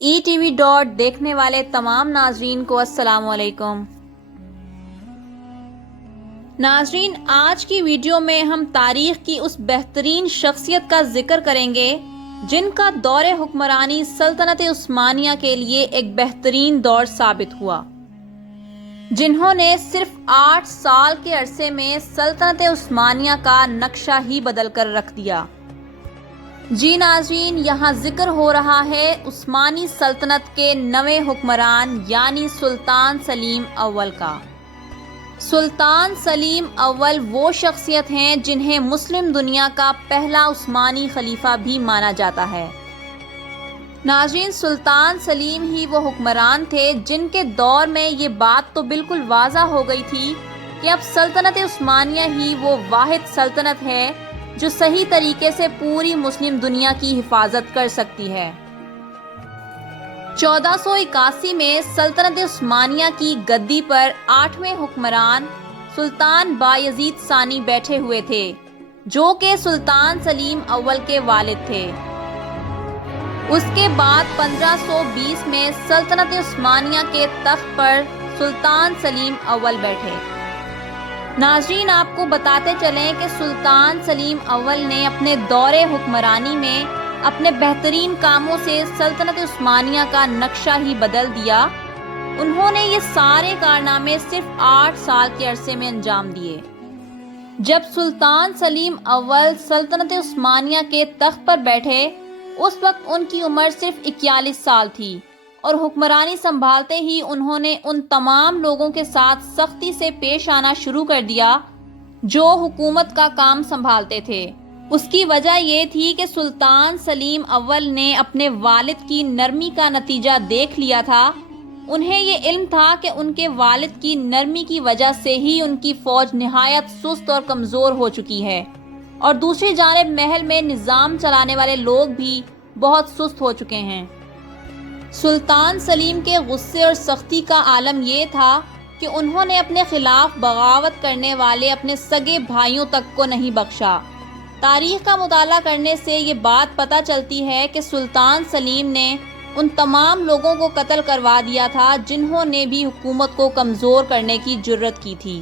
ETV دیکھنے والے تمام ناظرین کو السلام علیکم۔ ناظرین، آج کی ویڈیو میں ہم تاریخ کی اس بہترین شخصیت کا ذکر کریں گے جن کا دور حکمرانی سلطنت عثمانیہ کے لیے ایک بہترین دور ثابت ہوا، جنہوں نے صرف 8 سال کے عرصے میں سلطنت عثمانیہ کا نقشہ ہی بدل کر رکھ دیا۔ جی ناظرین، یہاں ذکر ہو رہا ہے عثمانی سلطنت کے نویں حکمران یعنی سلطان سلیم اول کا۔ سلطان سلیم اول وہ شخصیت ہیں جنہیں مسلم دنیا کا پہلا عثمانی خلیفہ بھی مانا جاتا ہے۔ ناظرین، سلطان سلیم ہی وہ حکمران تھے جن کے دور میں یہ بات تو بالکل واضح ہو گئی تھی کہ اب سلطنت عثمانیہ ہی وہ واحد سلطنت ہے جو صحیح طریقے سے پوری مسلم دنیا کی حفاظت کر سکتی ہے۔ 1481 میں سلطنت عثمانیہ کی گدی پر 8ویں حکمران سلطان بایزید ثانی بیٹھے ہوئے تھے، جو کہ سلطان سلیم اول کے والد تھے۔ اس کے بعد 1520 میں سلطنت عثمانیہ کے تخت پر سلطان سلیم اول بیٹھے۔ ناظرین، آپ کو بتاتے چلیں کہ سلطان سلیم اول نے اپنے دور حکمرانی میں اپنے بہترین کاموں سے سلطنت عثمانیہ کا نقشہ ہی بدل دیا۔ انہوں نے یہ سارے کارنامے صرف 8 سال کے عرصے میں انجام دیے۔ جب سلطان سلیم اول سلطنت عثمانیہ کے تخت پر بیٹھے، اس وقت ان کی عمر صرف 41 سال تھی، اور حکمرانی سنبھالتے ہی انہوں نے ان تمام لوگوں کے ساتھ سختی سے پیش آنا شروع کر دیا جو حکومت کا کام سنبھالتے تھے۔ اس کی وجہ یہ تھی کہ سلطان سلیم اول نے اپنے والد کی نرمی کا نتیجہ دیکھ لیا تھا۔ انہیں یہ علم تھا کہ ان کے والد کی نرمی کی وجہ سے ہی ان کی فوج نہایت سست اور کمزور ہو چکی ہے، اور دوسری جانب محل میں نظام چلانے والے لوگ بھی بہت سست ہو چکے ہیں۔ سلطان سلیم کے غصے اور سختی کا عالم یہ تھا کہ انہوں نے اپنے خلاف بغاوت کرنے والے اپنے سگے بھائیوں تک کو نہیں بخشا۔ تاریخ کا مطالعہ کرنے سے یہ بات پتہ چلتی ہے کہ سلطان سلیم نے ان تمام لوگوں کو قتل کروا دیا تھا جنہوں نے بھی حکومت کو کمزور کرنے کی جرت کی تھی۔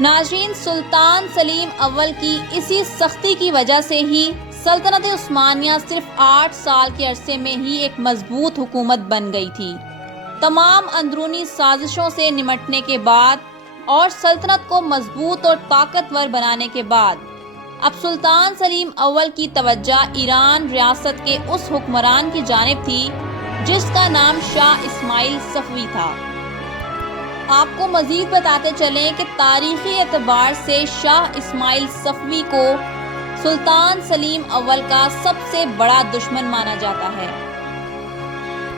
ناظرین، سلطان سلیم اول کی اسی سختی کی وجہ سے ہی سلطنت عثمانیہ صرف 8 سال کے عرصے میں ہی ایک مضبوط حکومت بن گئی تھی۔ تمام اندرونی سازشوں سے نمٹنے کے بعد اور سلطنت کو مضبوط اور طاقتور بنانے کے بعد اب سلطان سلیم اول کی توجہ ایران ریاست کے اس حکمران کی جانب تھی جس کا نام شاہ اسماعیل صفوی تھا۔ آپ کو مزید بتاتے چلیں کہ تاریخی اعتبار سے شاہ اسماعیل صفوی کو سلطان سلیم اول کا سب سے بڑا دشمن مانا جاتا ہے۔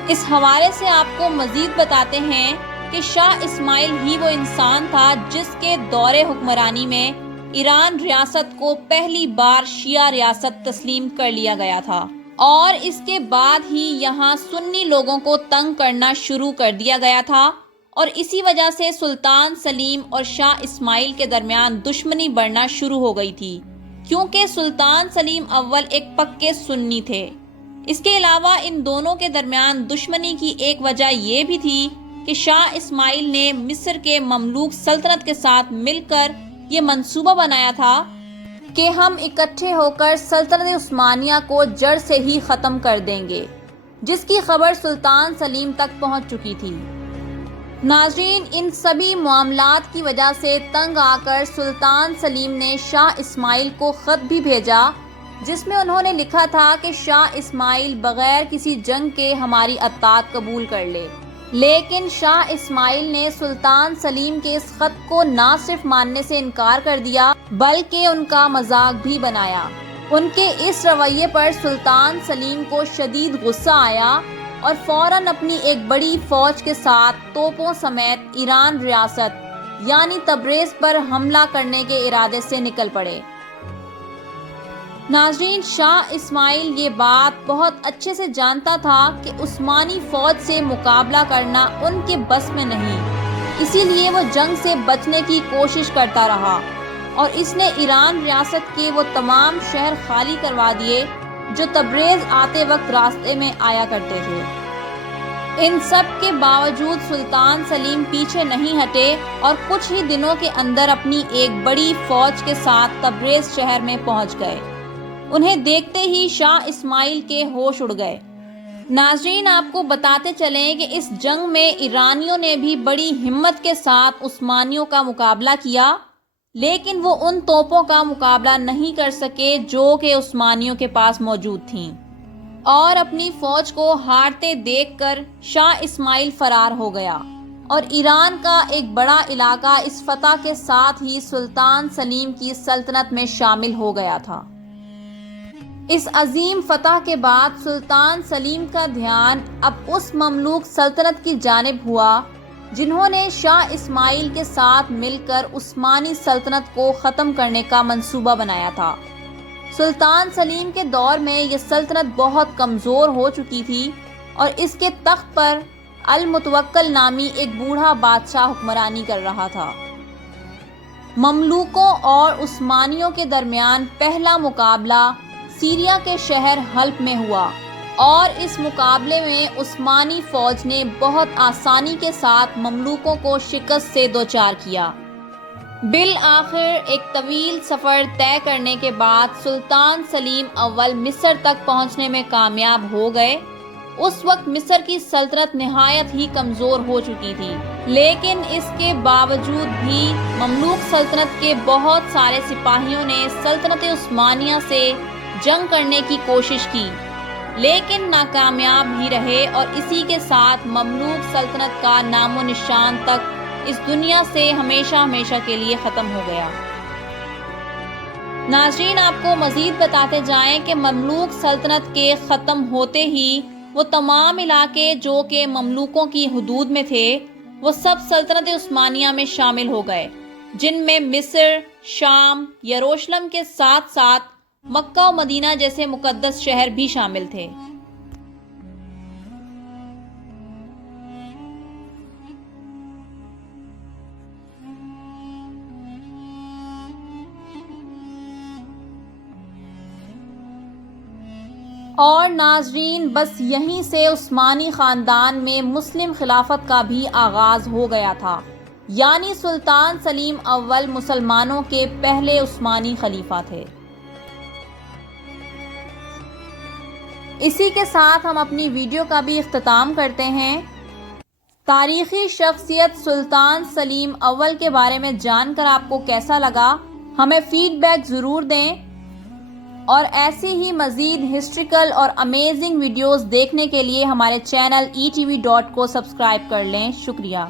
اس حوالے سے آپ کو مزید بتاتے ہیں کہ شاہ اسماعیل ہی وہ انسان تھا جس کے دور حکمرانی میں ایران ریاست کو پہلی بار شیعہ ریاست تسلیم کر لیا گیا تھا، اور اس کے بعد ہی یہاں سنی لوگوں کو تنگ کرنا شروع کر دیا گیا تھا، اور اسی وجہ سے سلطان سلیم اور شاہ اسماعیل کے درمیان دشمنی بڑھنا شروع ہو گئی تھی، کیونکہ سلطان سلیم اول ایک پکے سنی تھے۔ اس کے علاوہ ان دونوں کے درمیان دشمنی کی ایک وجہ یہ بھی تھی کہ شاہ اسماعیل نے مصر کے مملوک سلطنت کے ساتھ مل کر یہ منصوبہ بنایا تھا کہ ہم اکٹھے ہو کر سلطنت عثمانیہ کو جڑ سے ہی ختم کر دیں گے، جس کی خبر سلطان سلیم تک پہنچ چکی تھی۔ ناظرین، ان سبھی معاملات کی وجہ سے تنگ آ کر سلطان سلیم نے شاہ اسماعیل کو خط بھی بھیجا جس میں انہوں نے لکھا تھا کہ شاہ اسماعیل بغیر کسی جنگ کے ہماری اطاعت قبول کر لے، لیکن شاہ اسماعیل نے سلطان سلیم کے اس خط کو نہ صرف ماننے سے انکار کر دیا بلکہ ان کا مذاق بھی بنایا۔ ان کے اس رویے پر سلطان سلیم کو شدید غصہ آیا اور فوراً اپنی ایک بڑی فوج کے ساتھ توپوں سمیت ایران ریاست یعنی تبریز پر حملہ کرنے کے ارادے سے نکل پڑے۔ ناظرین، شاہ اسماعیل یہ بات بہت اچھے سے جانتا تھا کہ عثمانی فوج سے مقابلہ کرنا ان کے بس میں نہیں، اسی لیے وہ جنگ سے بچنے کی کوشش کرتا رہا، اور اس نے ایران ریاست کے وہ تمام شہر خالی کروا دیے جو تبریز آتے وقت راستے میں آیا کرتے تھے۔ ان سب کے باوجود سلطان سلیم پیچھے نہیں ہٹے اور کچھ ہی دنوں کے اندر اپنی ایک بڑی فوج کے ساتھ تبریز شہر میں پہنچ گئے۔ انہیں دیکھتے ہی شاہ اسماعیل کے ہوش اڑ گئے۔ ناظرین، آپ کو بتاتے چلیں کہ اس جنگ میں ایرانیوں نے بھی بڑی ہمت کے ساتھ عثمانیوں کا مقابلہ کیا، لیکن وہ ان توپوں کا مقابلہ نہیں کر سکے جو کہ عثمانیوں کے پاس موجود تھیں، اور اپنی فوج کو ہارتے دیکھ کر شاہ اسماعیل فرار ہو گیا اور ایران کا ایک بڑا علاقہ اس فتح کے ساتھ ہی سلطان سلیم کی سلطنت میں شامل ہو گیا تھا۔ اس عظیم فتح کے بعد سلطان سلیم کا دھیان اب اس مملوک سلطنت کی جانب ہوا جنہوں نے شاہ اسماعیل کے ساتھ مل کر عثمانی سلطنت کو ختم کرنے کا منصوبہ بنایا تھا۔ سلطان سلیم کے دور میں یہ سلطنت بہت کمزور ہو چکی تھی اور اس کے تخت پر المتوکل نامی ایک بوڑھا بادشاہ حکمرانی کر رہا تھا۔ مملوکوں اور عثمانیوں کے درمیان پہلا مقابلہ سیریا کے شہر حلب میں ہوا اور اس مقابلے میں عثمانی فوج نے بہت آسانی کے ساتھ مملوکوں کو شکست سے دوچار کیا۔ بالآخر ایک طویل سفر طے کرنے کے بعد سلطان سلیم اول مصر تک پہنچنے میں کامیاب ہو گئے۔ اس وقت مصر کی سلطنت نہایت ہی کمزور ہو چکی تھی، لیکن اس کے باوجود بھی مملوک سلطنت کے بہت سارے سپاہیوں نے سلطنت عثمانیہ سے جنگ کرنے کی کوشش کی، لیکن ناکامیاب ہی رہے اور اسی کے ساتھ مملوک سلطنت کا نام و نشان تک اس دنیا سے ہمیشہ ہمیشہ کے لیے ختم ہو گیا۔ ناظرین، آپ کو مزید بتاتے جائیں کہ مملوک سلطنت کے ختم ہوتے ہی وہ تمام علاقے جو کہ مملوکوں کی حدود میں تھے وہ سب سلطنت عثمانیہ میں شامل ہو گئے، جن میں مصر، شام، یروشلم کے ساتھ ساتھ مکہ و مدینہ جیسے مقدس شہر بھی شامل تھے۔ اور ناظرین، بس یہیں سے عثمانی خاندان میں مسلم خلافت کا بھی آغاز ہو گیا تھا، یعنی سلطان سلیم اول مسلمانوں کے پہلے عثمانی خلیفہ تھے۔ اسی کے ساتھ ہم اپنی ویڈیو کا بھی اختتام کرتے ہیں۔ تاریخی شخصیت سلطان سلیم اول کے بارے میں جان کر آپ کو کیسا لگا؟ ہمیں فیڈ بیک ضرور دیں، اور ایسی ہی مزید ہسٹریکل اور امیزنگ ویڈیوز دیکھنے کے لیے ہمارے چینل ETV.co سبسکرائب کر لیں۔ شکریہ۔